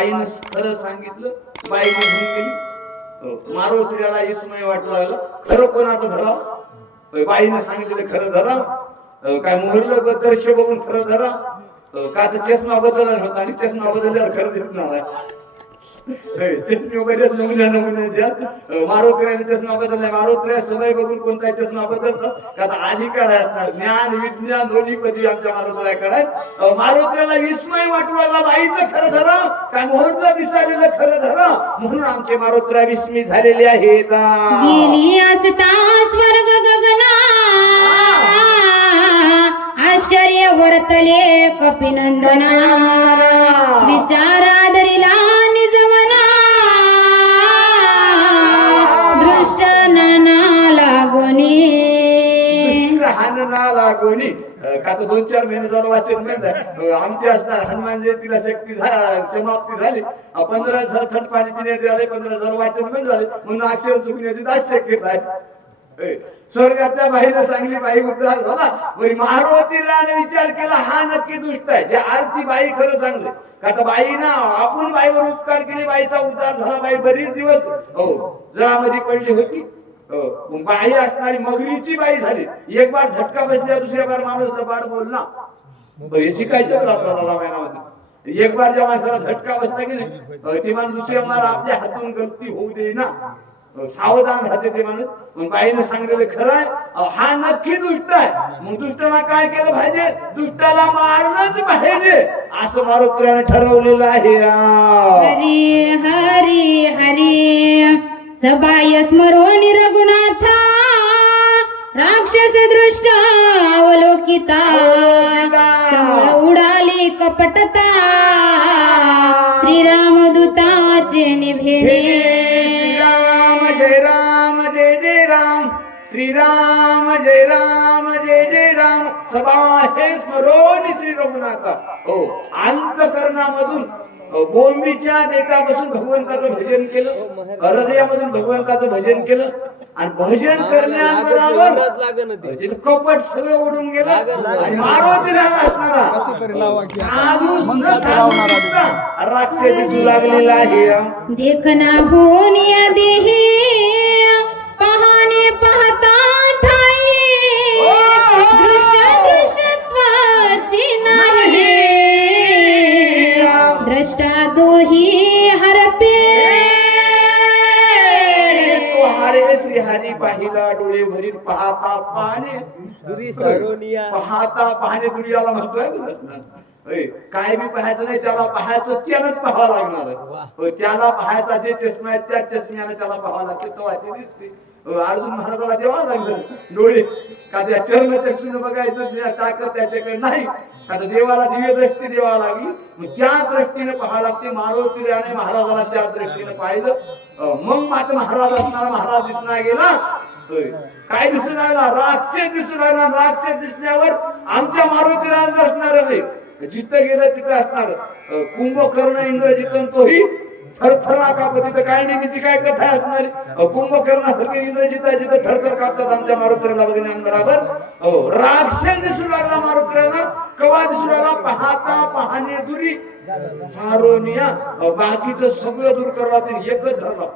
आईनं खरं सांगितलं बाईने निघून गेली हो, इसमय वाटू लागला. खरं कोणाचं धरा बाईनं सांगितलेलं खरं धरा हो, काय मोहरलं दर्श बघून खरं धरा हो, का तर चष्मा बदलला होता आणि चष्मा बदलल्यावर खरं दिसणार आहे. चष्मे बरेच नमुन्या नमुन्याच्या मारुतीने चष्मा मारुत्र्या सवय बघून कोणता चष्मा बदलतात. का आता अधिकार असणार. ज्ञान विज्ञान दोन्ही पदवी आमच्या विस्मय वाटू लागला बाईचं खरं धरा. काय मुहूर्त दिसालेलं खरं धरा. म्हणून आमचे मारुत्र्या विस्मित झालेले आहेत. स्वर्ग गगना. आश्चर्य वर्तले कपिनंदना. विचारा लागोनी अ, का तर दोन चार महिने झालं वाचन बंद आमची असणार. हनुमान जयंतीला शक्ती समाप्ती झाली. पंधरा हजार थंड पाणी पिण्याचे आले पंधरा हजार वाचन बंद झाले. म्हणून अक्षर चुकण्याची दाट शक्यता आहे स्वर्गातल्या बाईला सांगली बाई उद्धार झाला. वरी मारुतीराने विचार केला हा नक्की दुष्ट आहे. जे आरती बाई खरं सांगले. का तर बाई ना आपण बाईवर उपकार केले बाईचा उद्धार झाला बाई बरीच दिवस. हो जळामध्ये पडली होती. हो. बाई असणारी मगरीची बाई झाली. एक बार झटका बसल्या दुसऱ्या बार माणूस बाड बोलला मग हे शिकायचं आपल्याला रामायणामध्ये. एक बार ज्या माणसाला झटका बसला की नाही ते माणूस दुसऱ्या मार आपल्या हातून गलती होऊ दे ना. सावधान राहते ते माणूस. मग बाईने सांगलेलं खरं आहे. हा नक्की दुष्ट आहे. मग दुष्टाला काय केलं पाहिजे? दुष्टाला मारणच पाहिजे. असं मारुत्र्याने ठरवलेलं आहे. हरी हरी हरी. सबाय स्मरोनि रघुनाथा राक्षस दृष्ट अवलोकिता उडाली कपटता श्रीराम दूताचे निभेने। श्रीराम जय राम जय जय राम श्रीराम जय राम। सभा हे स्मरोनी श्री रघुनाथा. हो अंतकरणामधून अ, बोंबीच्या देठापासून भगवंताचं भजन केलं हृदयामधून भगवंताचं भजन केलं आणि भजन करण्याबरोबर तिथं कपट सगळं उडून गेलं आणि मारुतीला असणारा. राक्षस दिसू लागलेला आहे. देखना होनिया देही द्रष्टा दोही हरपे तो हारे श्री हरी पाहिला डोळे भरील पाहता पाहणे. दुरी सरोनिया. पाहता पाहणे दुर्याला म्हणतोय काय बी पाहायचं नाही त्याला पाहायचं त्यालाच पाहावं लागणार. आहे. होय, त्याला पाहायचा जे चष्मा आहे त्या चष्म्याने त्याला पाहावं लागते तेव्हा ते दिसते. अर्जुन महाराजाला देवा लागलं. डोळे. का त्या चरण बघायचं ताकद त्याच्याकडे नाही. आता देवाला दिव्य दृष्टी देवा लागली. मग त्या दृष्टीने पाहावं लागते मारुतीने महाराजाला त्या दृष्टीने पाहिलं. मग मात्र महाराज असणारा महाराज दिसणार गेला. काय दिसून राहिला? राक्षस दिसून राहिला. राक्षस दिसल्यावर आमच्या मारुतीला असणार जिथं गेलं तिथं असणार. कुंभकर्ण इंद्रजितन तोही थरथर कापत तिथं काय नेहमीची काय कथा असणार कुंभकर्णासारखे इंद्रजिता आहे जिथं थरथर कापतात आमच्या मारुतीला बघण्याबरोबर हो राक्षस दिसू लागला मारुतीला कवा दिसू लागला? पाहता पाहणे दुरी. सारोनिया बाकीचं सगळं दूर करला ते एकच धरला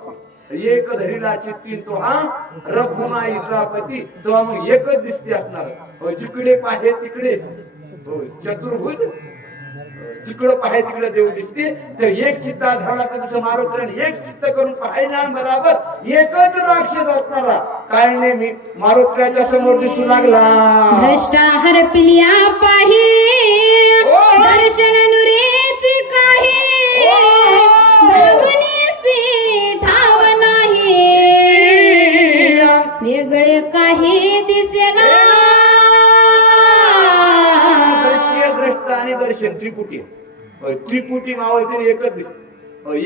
एक धरीला चित्ती तो हा रखुमाईचा पती तो मग एकच दिसते असणार. जिकडे पाहे तिकडे. चतुर्भुज जिकडं पाहे तिकडे देव दिसते. तर एक चित्त तर जसं मारुतीने एक चित्त करून पाहिजे बराबर एकच राक्षस असणारा. काय नेहमी? मारुत्र्याच्या समोर दिसू लागला. भ्रष्टा हरपिल्या पाही दर्शन त्रिपुटी होय, त्रिपुटी मावळते एकच दिसते.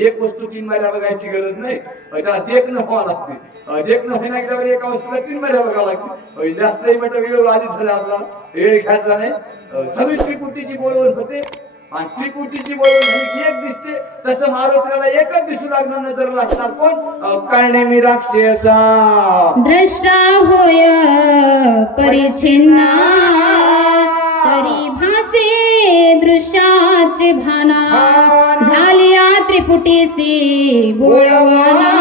एक वस्तू तीन महिला बघायची गरज नाही. त्याला देखणं व्हावं लागते. होय, देखणं होईना गेल्यावर एका वस्तूला तीन महिला बघावं लागते. जास्तही म्हटलं वेळ आधीच झाला आपला. वेळ घ्यायचा नाही. सगळी त्रिपुटीची बोलवण होते. आणि त्रिपुटीची झाली की एक दिसते. तसं मारुतीला एकच दिसू लागणार नजर लागणार. कोण? काळणे मी राक्षसा. द्रष्टा होय परिच्छिन्ना तरी भासे दृश्याचे भाना झाली त्रिपुटीसी बोळवना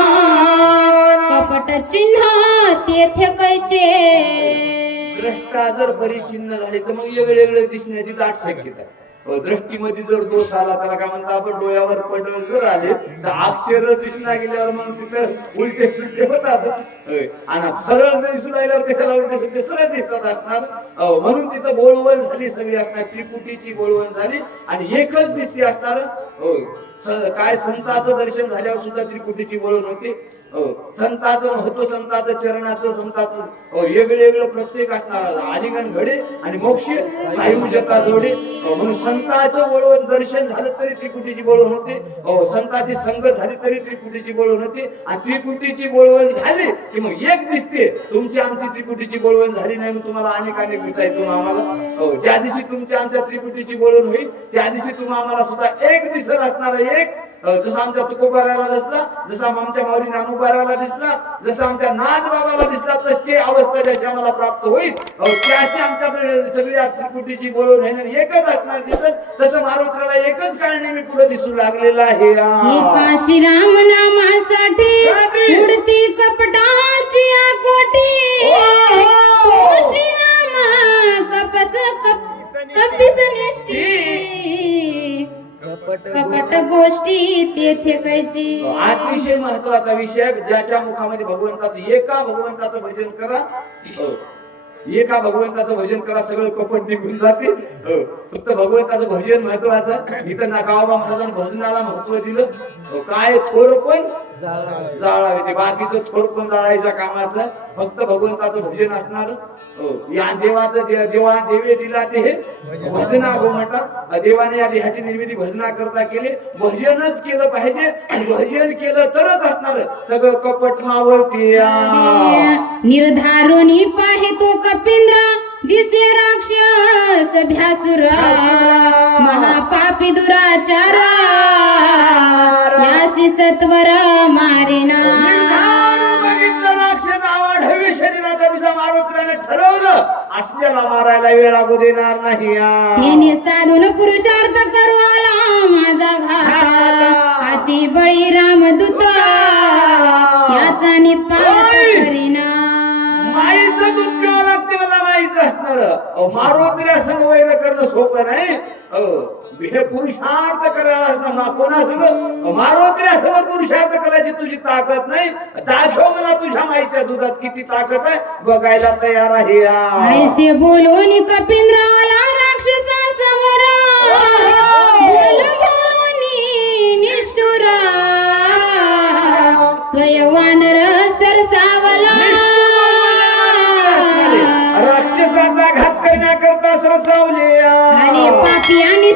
कपट चिन्ह तेथे कैचे. द्रष्टा जर परिचिन्न झाली तर मग वेगळे वेगळे दिसण्याची दाट शक्यता. दृष्टीमध्ये जर दोष आला त्याला काय म्हणतो आपण डोळ्यावर पडळ जर आले तर अक्षर दिसला गेल्यावर मग तिथं उलटे सुलटे होतात. आणि सरळ जर दिसून राहिल्यावर कशाला उलटे सुलटे? सरळ दिसतात असणार म्हणून तिथं गोळवण झाली सगळी असणार त्रिपुटीची गोळवण झाली. आणि एकच दिसती असणार. काय संताचं दर्शन झाल्यावर सुद्धा त्रिपुटीची गोळवण होते. हो. संताचं महत्त्व संताचं चरणाचं संताचं हो, वेगळं वेगळं प्रत्येक असणार. आलिंगन घडे आणि मोक्ष सायुजता जोडे. हो, म्हणून संताचं वळवण दर्शन झालं तरी त्रिकुटीची वळवण होते. संताची झाली तरी त्रिकुटीची वळवण होते. आणि त्रिकुटीची वळवण झाली की मग एक दिसते. तुमची आमची त्रिकुटीची वळवण झाली नाही मग तुम्हाला अनेक अनेक दिसायचं आम्हाला. ज्या दिवशी तुमच्या आमच्या त्रिकुटीची वळवण होईल त्या दिवशी तुम्ही आम्हाला सुद्धा एक दिसत असणार एक जसा आमच्या तुकोबाराला दिसला जसा आमच्या माऊली नानूबाराला दिसला जसा आमच्या नाथ बाबाला दिसला तशी अवस्था ज्याची आम्हाला प्राप्त होईल. त्याशी आमच्याकडे सगळी आज त्रिकुटीची बोलवून आहे एकच असणार दिसत तसं मारुत्राला एकच काळ नेहमी पुढे दिसू लागलेला आहे. श्रीराम नामासाठी उडती कपटाची कोटी श्रीराम कपस कपट गोष्टी तेथे कैची अतिशय महत्त्वाचा विषय. ज्याच्या मुखामध्ये भगवंताचं एका भगवंताचं भजन करा हो. एका भगवंताचं भजन करा सगळं कपट निघून जाते हो. फक्त भगवंताचं भजन महत्वाचं इथं ना गावबा महाराजांनी भजनाला महत्त्व दिलं हो. काय थोर पण जाळावे. ते बाकीचं थोर पण जाळायच्या कामाचं. फक्त भगवंताचं भजन असणार. हो. या देवाचं देवा देवे दिला ते हे भजना. गो म्हणतात. देवाने या देहाची निर्मिती भजना करता केली. भजनच केलं पाहिजे. आणि भजन केलं तरच असणार. सगळं कपट मावळते निर्धारुनी पाहे तो कपिंद्र. दिसे राक्षस भ्यासुर महापापी दुराचार. यासी सत्वर मारेना. असल्याला मारायला वेळ लागू देणार नाही साधून पुरुषार्थ करू आला माझा घात. हाती बळी रामदूत. याचा निपात करीना. माईचं असणार अहो, करणं सोपं नाही. अहो, पुरुषार्थ करायला असणार ना मारोत्र्या समोर पुरुषार्थ करायची तुझी ताकद नाही. दाखव मला तुझ्या माईच्या दुधात किती ताकद आहे. बघायला तयार आहे बोलून कपिंद्राला राक्षसा समोर बोल बोलून सरसावला.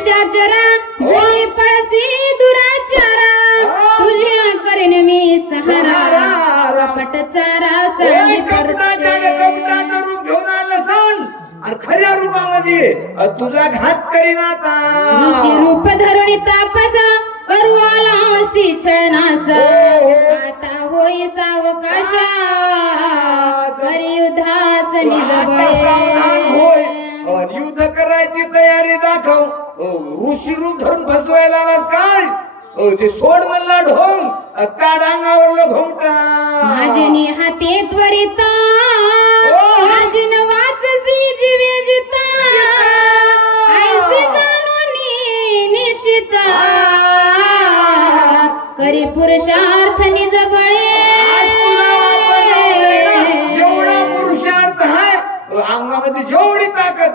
पापी आणि शाचरा झाले पळसी दुराचारा तुझ्या करेन मी सहारा. कपट चारा सांगी रूप घेऊन आलं सण आणि खऱ्या रूपामध्ये तुझा घात करीन आता. ऋषी रूप धरून तापस करू आला छळनास. आता होई सावकाश करी सावधान होय. निजबळे युद्ध करायची तयारी दाखव. ऋषी रूप धरून फसवायला आलास काय? ते सोड म्हणला ढोंग. अ, काढ अंगावरलं घोमटा माझनी हाते त्वरित. माझन वाचसी जीवे जिता. ऐसे निश्चित. करी पुरुषार्थ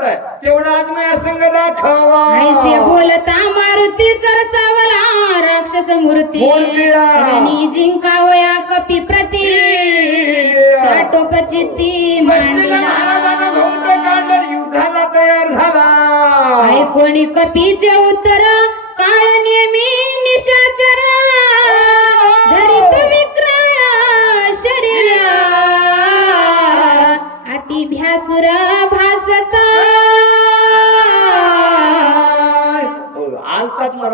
तेवढा आज दाखवा. ऐसे बोलता मारुती सरसावला राक्षस मूर्ती. जिंकावया कपी प्रती. महाराजांना काढलं, युद्धाला तयार झाला. ऐकोणी कपीचे उत्तर काळ नेमी निशाचर.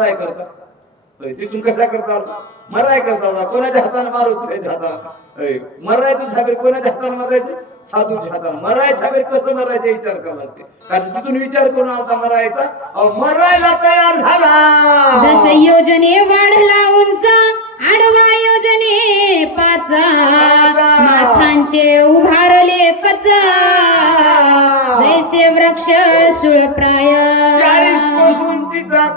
मराय करता. तिथून कसा करता? मराय करता कोणाच्या हाताने मारू? त्याच्या हाताने. मरायचं छाबीर कोणाच्या हाताने मारायचे? साधूच्या हाताने. मराय छाबीर कसं मरायचं? विचार करणार लागते तिथून विचार करून आला मरायचा? मरायला तयार झाला. दश योजने वाढला उंच आडवा योजने पाच. माथांचे उभारले कच. जैसे वृक्ष सुळप्राय. चाळीस कोस उंचीचा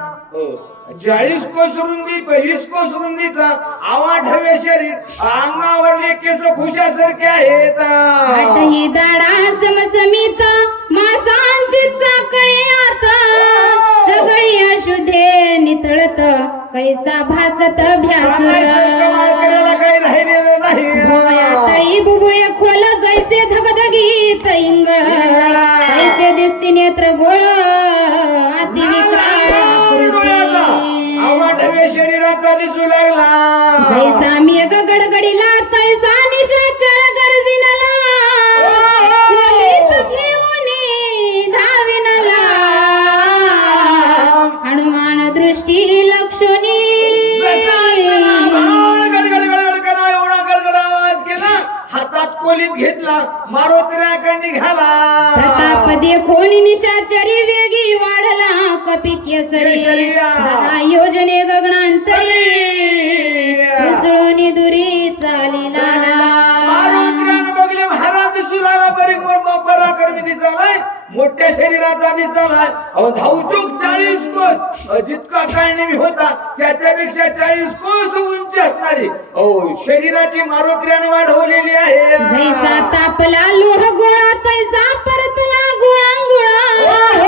चाळीस कोस रुंदी वीस कोस रुंदीचा आवाढव्य शरीर अंगावरले केस खुशासारखे आहेत. आठही दाडा समसमित मासांची चाकळी आता. सगळी अशुद्धे नितळत कैसा भासत भ्यासुर काही राहिलेलं नाही. भोया तळी बुबुळे खोल जैसे धगधगीत इंगळ घेतला मारोत्र्याकडे घाला प्रताप देखोन निशाचरी वेगी वाढला कपी केसरी योजने गगनांतरी दुरी मोठ्या शरीराचा दिसालाय अहो धावचूक चाळीस कोस. जितका काळनेमी होता त्याच्यापेक्षा चाळीस कोस उंची असणारी. अहो शरीराची मारुत्र्यानं वाढवलेली जैसा आहे तापला लोह गोळा तैसा परतला गोळा! गोळा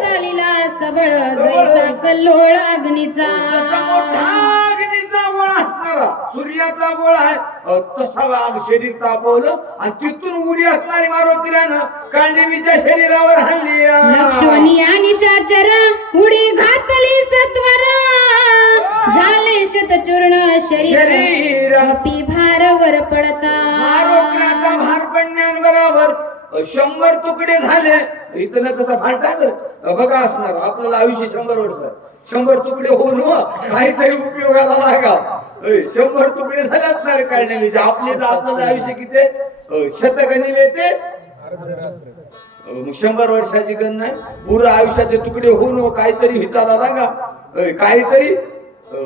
चालिला सबळ जैसा कल्लोळ जसा अग्नीचा असणारा सूर्याचा गोळा आहे. तसा वाघ शरीर तापवलं आणि तिथून उडी असणारी मारुतीरानं कांडेवीच्या शरीरावर हल्ली लक्ष्मणी आणि शाचर उडी घातली सत्वर. झाले शतचूर्ण शरीर. कपी भार पडता. मारुतीराचा भार पडण्याबरोबर शंभर तुकडे झाले. इथं कसं फाटा बरं. बघा असणार आपल्याला आयुष्य शंभर वर्ष. शंभर तुकडे होऊन हो, काहीतरी उपयोगाला लागा शंभर तुकडे झाले असणार काढण्याचे म्हणजे आपले आपलं आयुष्य किती शतकणी येते शंभर वर्षाची गण नाही. आयुष्याचे तुकडे होऊन काहीतरी हिताला लागा. अय, काहीतरी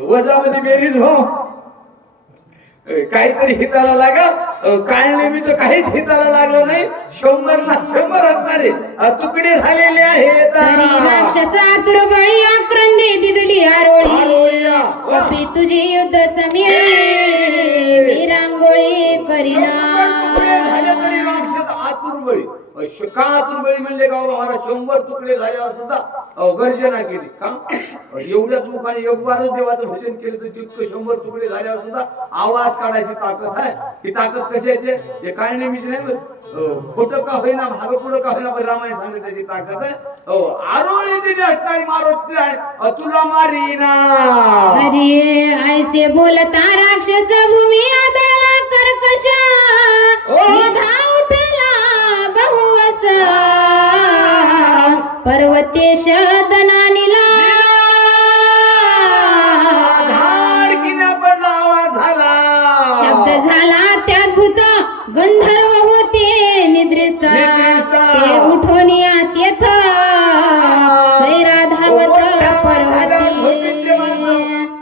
वजामध्ये बेरीज हो. काहीतरी हिताला लागा. काळनेमीच काहीच हिताला लागलं नाही. शंभरला शंभर असणारे अ, तुकडे झालेले आहेत. बळी आक्रंदी दिदली आरोळी. कपी तुझी युद्ध समिळी वीरांगोळी करीना. राक्षस आतुरबळी अ, श- का आतुरबळी म्हणले का बाबा शंभर तुकडे झाल्यावर सुद्धा गर्जना केली. का? एवढ्याच मुखाने एक बारच देवाचं भजन केलं तर तितकं शंभर तुकडे झाल्यावर सुद्धा आवाज काढायची ताकद आहे. ही ताकद कशाची आहे? हे काय नेहमीच नाही बरं. अ, खोटं का होईना भाग पुढं का होईना पण रामायण सांगते त्याची ताकद आहे. हो आरोळी दिली असणारी मारुती आहे. तुला मारीना अरे ऐसे बोलता राक्षस भूमी आदळला कर्कश. पर्वतेश दनानिला झाला. शब्द झाला त्याद्भुत गंधर्व होते निद्रिस्त. ते उठून पर्वती.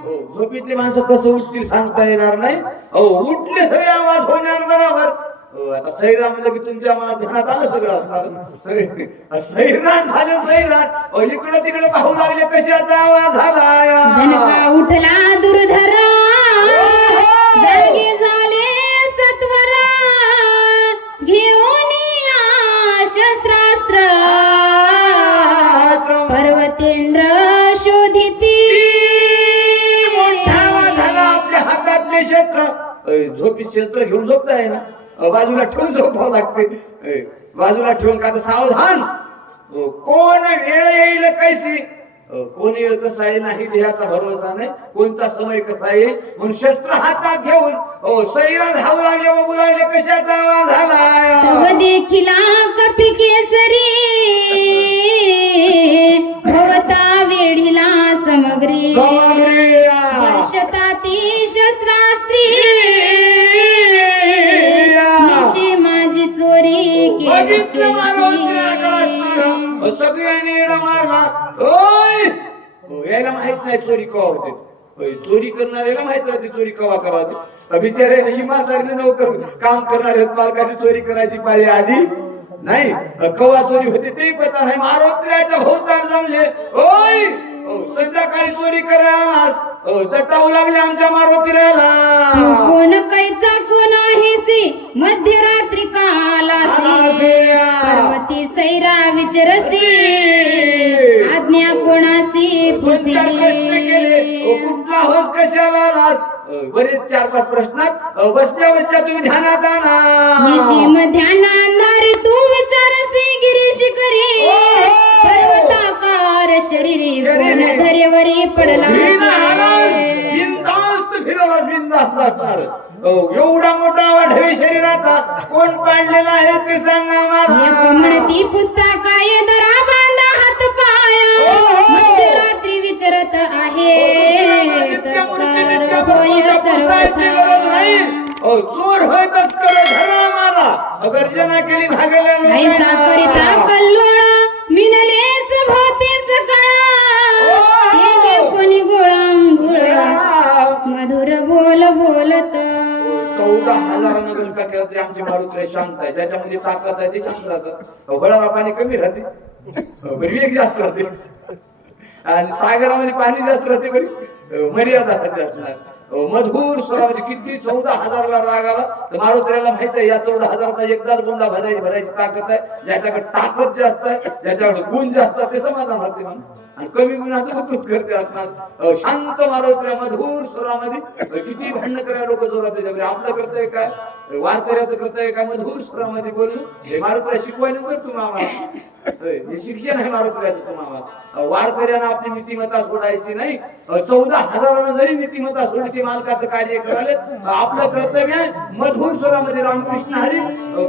हो, झोपेतले माणसं कसं उठतील सांगता येणार नाही. अहो उठले सगळे आवाज होणार आता सैराट म्हणलं की तुमच्या मनात ध्यानात आलं सगळं सैराट झालं सैराट. इकडं तिकडे पाहू लागले कशाचा आवाज झाला उठला दुर्धर. झाले सत्वर. घेऊन शस्त्रास्त्र. पर्वतेंद्र शोधिती. झाला आपल्या हातातले क्षेत्र झोपी क्षेत्र घेऊन झोपताय ना? बाजूला ठेवून झोपावं लागते. बाजूला ठेवून का सावधान? कोण वेळ येईल कैसी? कोण येईल कसा आहे? नाही देहाचा भरोसा नाही. कोणता समय कसा येईल म्हणून शस्त्र हातात घेऊन अ, सैरा धावू लागले बघू लागले कशाचा आवाज झाला देखिला कपी केसरी भवता वेढिला समग्री. समग्री. शस्त्रास्त्री केली याने येडा मारला. होय यायला माहीत नाही चोरी कवा होते. चोरी करणाऱ्याला माहीत राहते चोरी कवा करावी बिचाऱ्याने इमानदारीने नोकर काम करणारे मालकाची चोरी करायची पाळी आधी. नाही कवा चोरी होते ते पता नाही. मारोत्र्याच्या भोवताल जमले. होय संध्याकाळी चोरी करायला ओ, ओ, बरेच चार पाच प्रश्नात ओ, बसल्या बसल्या तुम्ही ध्यानात आणा. तू विचारसी गिरीश करी. पर्वताकार शरीरी कोण धरेवरी पडला असणार ओ, एवढा मोठा वाढवे शरीराचा कोण पाडलेला आहे ते सांगा मला म्हणती पुस्तकाय गर्जना केली भागल्या ऐसा करिता लोकांना. कल्लोळा मिनलेस भोतीस कळा. ते देव कोणी गोळांगुळा मधुर बोल बोलत. चौदा हजारानं गणका केला तरी आमची मारुती शांत आहे. ज्याच्यामध्ये ताकद आहे ते शांत राहतात वळाला पाणी कमी राहते. विवेक जास्त राहते. आणि सागरामध्ये पाणी जास्त राहते बरी. मर्यादा अं, मधुर स्वरामध्ये किती चौदा हजारला राग आला. तर मारुत्र्याला माहीत आहे या चौदा हजाराचा एकदाच बोंदा भरायची भरायची ताकद आहे. ज्याच्याकडे ताकद जास्त आहे ज्याच्याकडे गुण जास्त ते समाधान राहते म्हणून. आणि कमी गुणाचं कुतूत करते असणार. शांत मारुत्र्या मधुर स्वरामध्ये. किती भांडण करायला लोक जोरात त्याच्यामध्ये आपलं कर्तव्य काय? वारकऱ्याचं कर्तव्य काय? मधुर स्वरामध्ये बोलणं हे मारुत्र्या शिकवायला तुम्हाला. हे शिक्षण आहे तुम्हाला. वारकऱ्यानं आपली नीतिमत्ता सोडायची नाही. चौदा हजारानं जरी नीतिमत्ता सोडली ती मालकाचं कार्य करायला आपलं कर्तव्य आहे मधुर स्वरामध्ये रामकृष्ण हरी.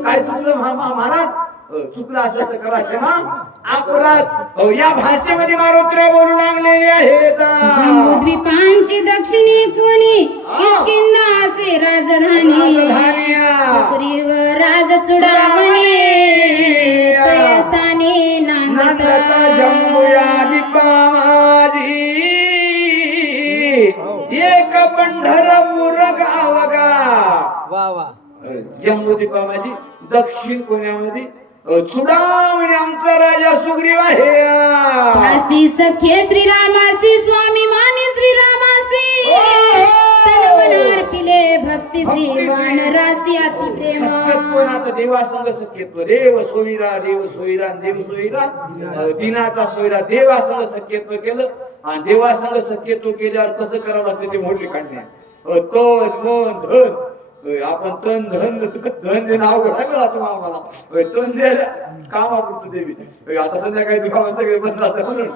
काय चुकलं महा- महा- महाराज? अं, चुकलं असेल तर करा क्षमा. अपराध. या भाषेमध्ये मारुत्र्या बोलू लागलेले आहेत. जम्बूद्वीपांची दक्षिणी कोणी? किष्किंधाचे राजधानी. सुग्रीव राज चुडावणे जम्बू दीपा माझी दक्षिण कोण्यामध्ये? चुडावणे आमचा राजा सुग्रीव आहे. सख्ये श्रीरामासी स्वामी माने श्रीरामासी अर्पिले भक्तीसी वानरासी अति प्रेम. देवासंग सख्यत्व देव सोयरा देव सोयरा देव सोयरा. अं, दिनाचा सोयरा देवासंग सख्यत्व केलं. आणि देवासंग सख्यत्व केल्यावर कसं करावं लागतं ते मोठी काढणे अं, तन मन धन. आपण तन धन धन देणं अवघड आहे करा तुम्हाला आम्हाला तन द्यायला कामापुरतं देवी. अं, आता संध्याकाळी दुकान सगळे बंद राहतात म्हणून.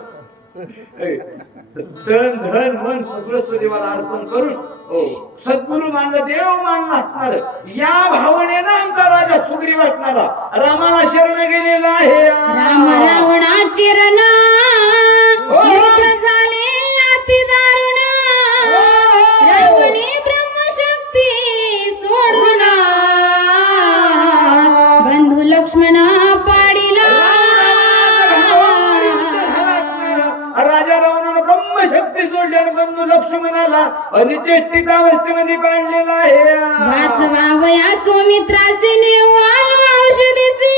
तन धन मन सगळं देवाला अर्पण करून हो सद्गुरु मानलं देव मानला असणार. या भावनेनं आमचा राजा सुग्री वाटणारा रामाला शरण गेलेला आहे. राम रावणाची रणा. लक्ष्मणाला अनिचेष्टित अवस्थेमध्ये पाडलेला आहे. वाचवावया सुमित्रासी नेऊ आलो औषधीसी.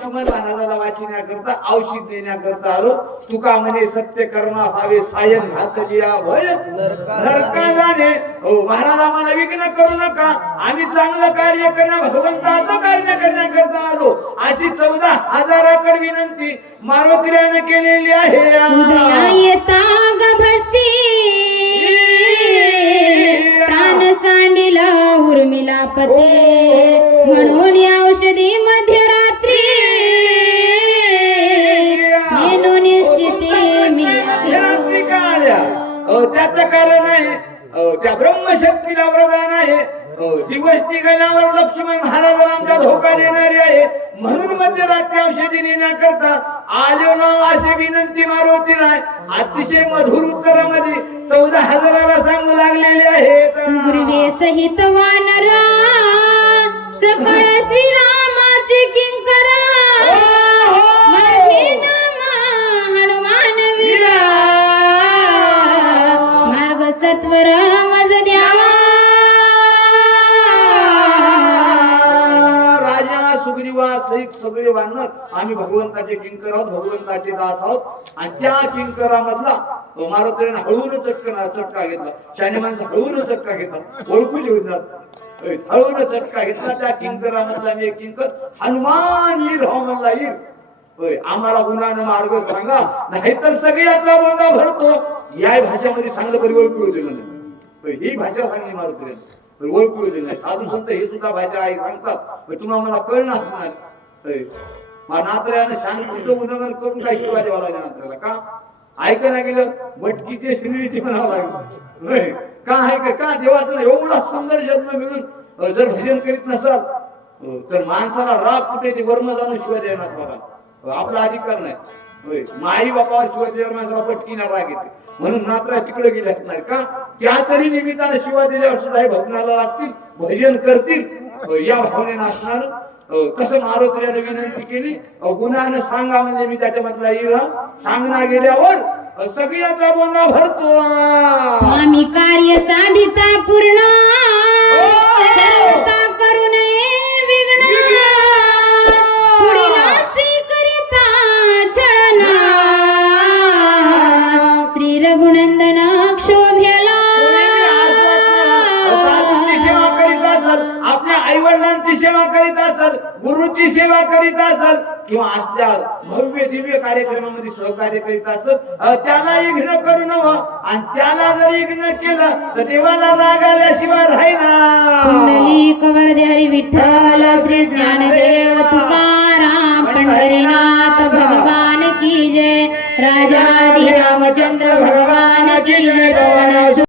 लक्ष्मण महाराजाला वाचण्याकरता औषध देण्याकरता आलो. तुका म्हणे सत्य कर्मा व्हावे सायन घात जिया भय नरका जाणे. हो महाराज आम्हाला विघ्न करू नका. आम्ही चांगलं कार्य करण्या भगवंताचं कार्य करण्याकरता आलो. अशी चौदा हजाराकडे विनंती मारुतीने केलेली उदया आहे सत्वर मज द्यावा. सगळे वाढणं आम्ही भगवंताचे किंकर आहोत भगवंताचे दास आहोत. आणि त्या किंकरामधला मारुतीने हळून चटका चटका घेतला. शाने माणसं हळून चटका घेतला. ओळखू जेवणात हळून चटका घेतला त्या किंकरामधला मी किंकर. हनुमान ईर हो म्हणला ईर होय आम्हाला गुणानं मार्ग सांगा नाहीतर सगळ्याचा बोंदा भरतो. या भाषेमध्ये चांगलं तरी ओळखू दिलं नाही. ही भाषा सांगली मारुतीने. ओळखू दिली नाही. साधू संत हे सुद्धा भाषा आहे सांगतात. तुम्हाला मला कळणार नाही. होय. मग नात्र्यानं शांतीचं उल्लंघन करून काय शिवाय द्यावा लागला नात्र्याला का ऐकायला गेलं मटकीचे शिंदरीचे म्हणावं लागलं का आहे का देवाचा एवढा सुंदर जन्म मिळून जर भजन करीत नसाल तर माणसाला राग कुठे ते वर्म जाणून शिवाय देणार बाबा आपला अधिकार नाही. माई बापावर देणार माणसाला पटकीना राग येते. म्हणून नात्रा तिकडे गेल्यात नाही का? त्या तरी निमित्तानं दिल्यावर सुद्धा हे भजनाला लागतील भजन करतील. या भावनेनं असणार. कसं मारुतीने विनंती केली? गुणानं सांगा म्हणजे मी त्याच्यामधला इरा सांगना गेल्यावर सगळ्याचा बोंगा भरतो. स्वामी कार्य साधिता पूर्ण. भव्य दिव्य कार्यक्रमामध्ये सहकार्य करीत असाल अ, त्याला इग्न करू नव. आणि त्याला जर इग्न केलं तर देवाला राग आल्याशिवाय हरी विठ्ठल श्री ज्ञानदेव तुकाराम पंढरीनाथ भगवान की जय. राजाधी रामचंद्र भगवान की जय.